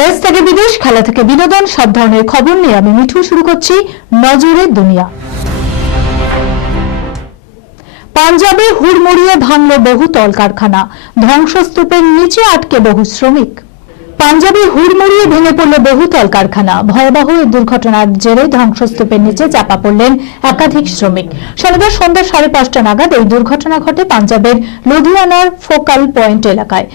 দেশ থেকে বিদেশ, খেলা থেকে বিনোদন, সব ধরনের খবর নিয়ে আমি মিঠু শুরু করছি নজরের দুনিয়া। পাঞ্জাবে হুড়মুড়িয়ে ভাঙল বহুতল কারখানা ধ্বংসস্তূপের নিচে আটকে বহু শ্রমিক। পাঞ্জাবে হুড়মুড়িয়ে ভেঙে পড়ল বহুতল কারখানা ভয়াবহ এই দুর্ঘটনার জেরে ধ্বংসস্তূপের নিচে চাপা পড়লেন একাধিক শ্রমিক। শনিবার সন্ধ্যা সাড়ে পাঁচটা নাগাদ এই দুর্ঘটনা ঘটে পাঞ্জাবের লুধিয়ানার ফোকাল পয়েন্ট এলাকায়।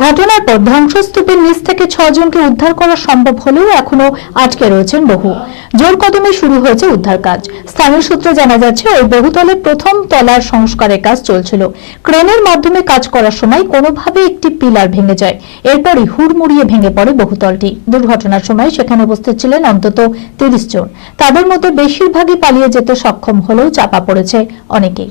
ঘটনার পর ধ্বংসস্তূপের নিচ থেকে ছজনকে উদ্ধার করা সম্ভব হলেও এখনও আটকে রয়েছেন বহু। জোর কদমে শুরু হয়েছে উদ্ধার কাজ। স্থানীয় সূত্রে জানা যাচ্ছে, ওই বহুতলের প্রথম তলার সংস্কারের কাজ চলছিল। ক্রেনের মাধ্যমে কাজ করার সময় কোনোভাবে একটি পিলার ভেঙে যায়। এরপরই হুড়মুড়িয়ে ভেঙে পড়ে বহুতলটি। দুর্ঘটনার সময় সেখানে উপস্থিত ছিলেন অন্তত তিরিশ জন। তাদের মধ্যে বেশিরভাগই পালিয়ে যেতে সক্ষম হলেও চাপা পড়েছে অনেকেই।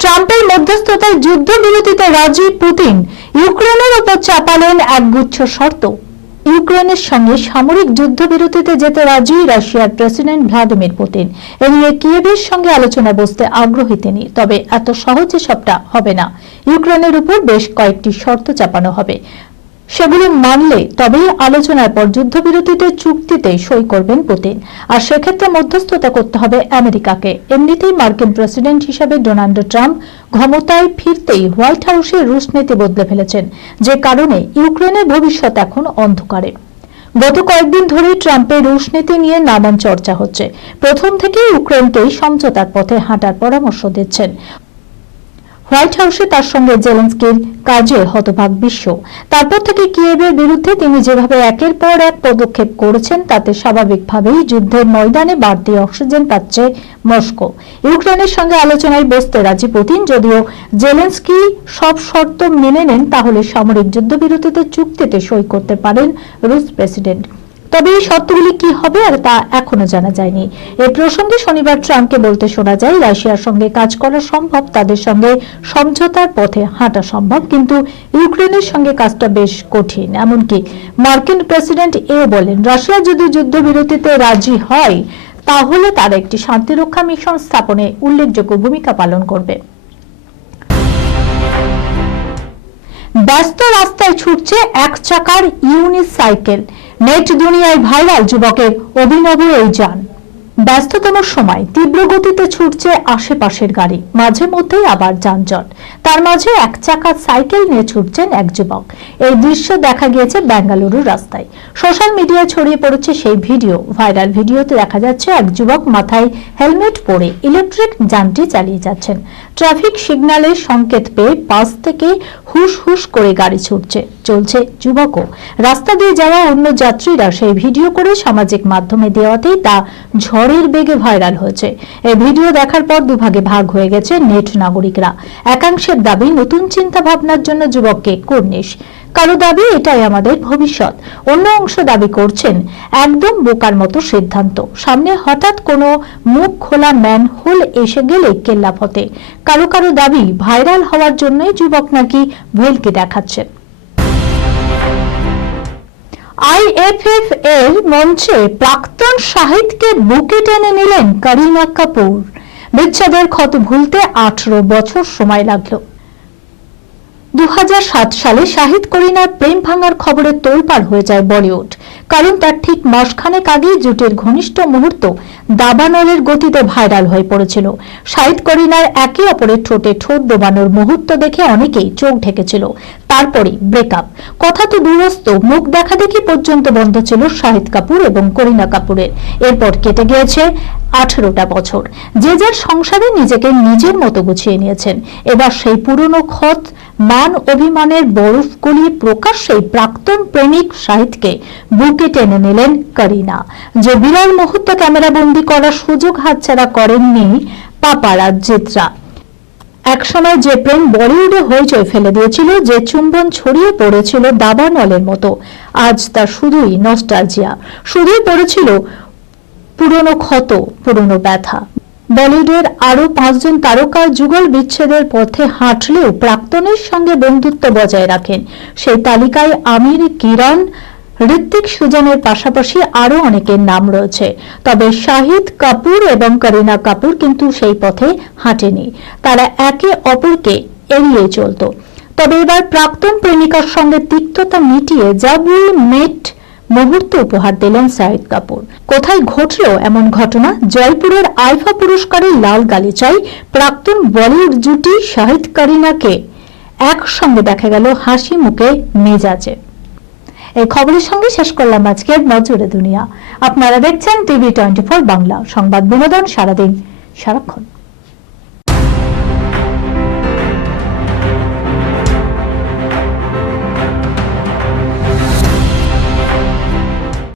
ট্রাম্পের মধ্যস্থতায় যুদ্ধবিরতিতে রাজি পুতিন, ইউক্রেনের উপর চাপালেন একগুচ্ছ শর্ত। ইউক্রেনের সঙ্গে সামরিক যুদ্ধবিরতিতে যেতে রাজি রাশিয়ার প্রেসিডেন্ট ভ্লাদিমির পুতিন। এ নিয়ে কিয়েভের সঙ্গে আলোচনা বসতে আগ্রহী তিনি, তবে এত সহজে সবটা হবে না। ইউক্রেনের উপর বেশ কয়েকটি শর্ত চাপানো হবে। সেগুলো মানলে তবেই আলোচনার পর যুদ্ধবিরতিতে চুক্তিতে সই করবেন পুতিন। আর সেক্ষেত্রে মধ্যস্থতা করতে হবে আমেরিকাকে। এমনিতেই মার্কিন প্রেসিডেন্ট হিসাবে ডোনাল্ড ট্রাম্প ক্ষমতায় ফিরতেই হোয়াইট হাউসে রুশ নীতি বদলে ফেলেছেন, যে কারণে ইউক্রেনের ভবিষ্যৎ এখন অন্ধকারে। গত কয়েকদিন ধরে ট্রাম্পের রুশ নীতি নিয়ে নানান চর্চা হচ্ছে। প্রথম থেকেই ইউক্রেনকেই সমঝোতার পথে হাঁটার পরামর্শ দিচ্ছেন। হোয়াইট হাউসে তার সঙ্গে জেলেন্সকির কাজে হতভাগ বিশ্ব। তারপর থেকে কিয়েভের বিরুদ্ধে তিনি যেভাবে একের পর এক পদক্ষেপ করেছেন, তাতে স্বাভাবিকভাবেই যুদ্ধের ময়দানে বাড়তি অক্সিজেন পাচ্ছে মস্কো। ইউক্রেনের সঙ্গে আলোচনায় বসতে রাজি পুতিন, যদিও জেলেন্সকি সব শর্ত মেনে নেন, তাহলে সামরিক যুদ্ধবিরতিতে চুক্তিতে সই করতে পারেন রুশ প্রেসিডেন্ট। তবে এই শর্তগুলি কি হবে আর তা এখনও জানা যায়নি। এ প্রসঙ্গে শনিবার ট্রাম্পকে বলতে শোনা যায়, রাশিয়ার সঙ্গে কাজ করা সম্ভব, তাদের সঙ্গে সমঝোতার পথে হাঁটা সম্ভব, কিন্তু ইউক্রেনের সঙ্গে কাজটা বেশ কঠিন। এমনকি মার্কিন প্রেসিডেন্ট এও বলেন, রাশিয়া যদি যুদ্ধবিরতিতে রাজি হয়, তাহলে তারা একটি শান্তিরক্ষা মিশন স্থাপনে উল্লেখযোগ্য ভূমিকা পালন করবে। ব্যস্ত রাস্তায় ছুটছে এক চাকার ইউনিসাইকেল। নেট দুনিয়ায় ভাইরাল যুবকের অভিনব এই যান। ব্যস্ততম সময় তীব্র গতিতে ছুটছে আশেপাশের গাড়ি, মাঝে মধ্যেই আবার যানজট। তার মাঝে এক চাকা সাইকেল নিয়ে ছুটছেন এক যুবক। এই দৃশ্য দেখা গিয়েছে বেঙ্গালুরু রাস্তায়। সোশ্যাল মিডিয়ায় ছড়িয়ে পড়েছে সেই ভিডিও। ভাইরাল ভিডিওতে দেখা যাচ্ছে এক যুবক মাথায় হেলমেট পরে ইলেকট্রিক যানটি চালিয়ে যাচ্ছেন। ট্রাফিক সিগন্যালের সংকেত পেয়ে পাশ থেকে হুশ হুশ করে গাড়ি ছুটছে, চলছে যুবকও। রাস্তা দিয়ে যাওয়া অন্য যাত্রীরা সেই ভিডিও করে সামাজিক মাধ্যমে দেওয়াতেই তা ঝড়ের বেগে ভাইরাল হয়েছে। এই ভিডিও দেখার পর দুভাগে ভাগ হয়ে গেছে নেট নাগরিকরা। একাংশের দাবি, নতুন চিন্তা ভাবনার জন্য যুবককে কর্নিশ। কারও দাবি এটাই আমাদের ভবিষ্যৎ। অন্য অংশ দাবি করছেন, একদম বোকার মতো সিদ্ধান্ত। সামনে হঠাৎ কোনো মুখ খোলা ম্যান হোল এসে গেলে কেল্লাফতে কারও কারও দাবি ভাইরাল হওয়ার জন্যই যুবক নাকি ভেলকে দেখাচ্ছেন। আইএফএফ এর মঞ্চে প্রাক্তন শাহিদকে বুকে টেনে নিলেন করিনা কাপুর বিচ্ছেদের ক্ষত ভুলতে আঠারো বছর সময় লাগল। দু সালে শাহিদ করিনার প্রেম ভাঙার খবরে তোলপাড় হয়ে যায় বলিউড। কারণ তার ঠিক মাসখানেক আগেই জুটের ঘনিষ্ঠ মুহূর্ত দাবানলের গতিতে ভাইরাল হয়ে পড়েছিল। শাহিদ করিনার একে অপরের ঠোঁটে ঠোঁট ডোবানোর মুহূর্ত দেখে অনেকেই চোখ ঢেকেছিল। তারপরে ব্রেকআপ কথা তো দূরস্থ, মুখ দেখা দেখি পর্যন্ত বন্ধ ছিল শাহিদ কাপুর এবং করিনা কাপুরের। এরপর কেটে গিয়েছে আঠেরোটা বছর। যে যার সংসারে নিজেকে নিজের মতো গুছিয়ে নিয়েছেন। এবার সেই পুরনো ক্ষত মান অভিমানের বরফ গলিয়ে প্রকাশ্যেই প্রাক্তন প্রেমিক শাহিদকে বুকে টেনে নিলেন করিনা। যে বিরল মুহূর্ত ক্যামেরাবন্দি করার সুযোগ হাতছাড়া করেননি পাপারাজ্জিতরা একসময় যে প্রেম বলিউডে হইচই ফেলে দিয়েছিল, যে চুম্বন ছড়িয়ে পড়েছিল দাবানলের মতো, আজ তা শুধুই নস্টালজিয়া। শুধুই পড়েছিল পুরনো ক্ষত, পুরনো ব্যথা। বলিউডের আরও পাঁচজন তারকা যুগল বিচ্ছেদের পথে হাঁটলেও প্রাক্তনের সঙ্গে বন্ধুত্ব বজায় রাখেন। সেই তালিকায় আমির, কিরণ ঋত্বিক সুজানের পাশাপাশি আরও অনেকের নাম রয়েছে। তবে শাহিদ কাপুর এবং করিনা কাপুর কিন্তু সেই পথে হাঁটেনি। তারা একে অপরকে এড়িয়ে চলত। তবে এবার প্রাক্তন প্রেমিকার সঙ্গে তিক্ততা মিটিয়ে জাবুল মেট মুহূর্ত উপহার দিলেন শাহিদ কাপুর। কোথায় ঘটল এমন ঘটনা? জয়পুরের আইফা পুরস্কারের লাল গালিচায় প্রাক্তন বলিউড জুটি শাহিদ করিনাকে একসঙ্গে দেখা গেল হাসি মুখে মেজাজে। এই খবরের সঙ্গে শেষ করলাম আজকের নজরে দুনিয়া। আপনারা দেখছেন টিভি টোয়েন্টি বাংলা। সংবাদ বিনোদন সারাদিন সারাক্ষণ।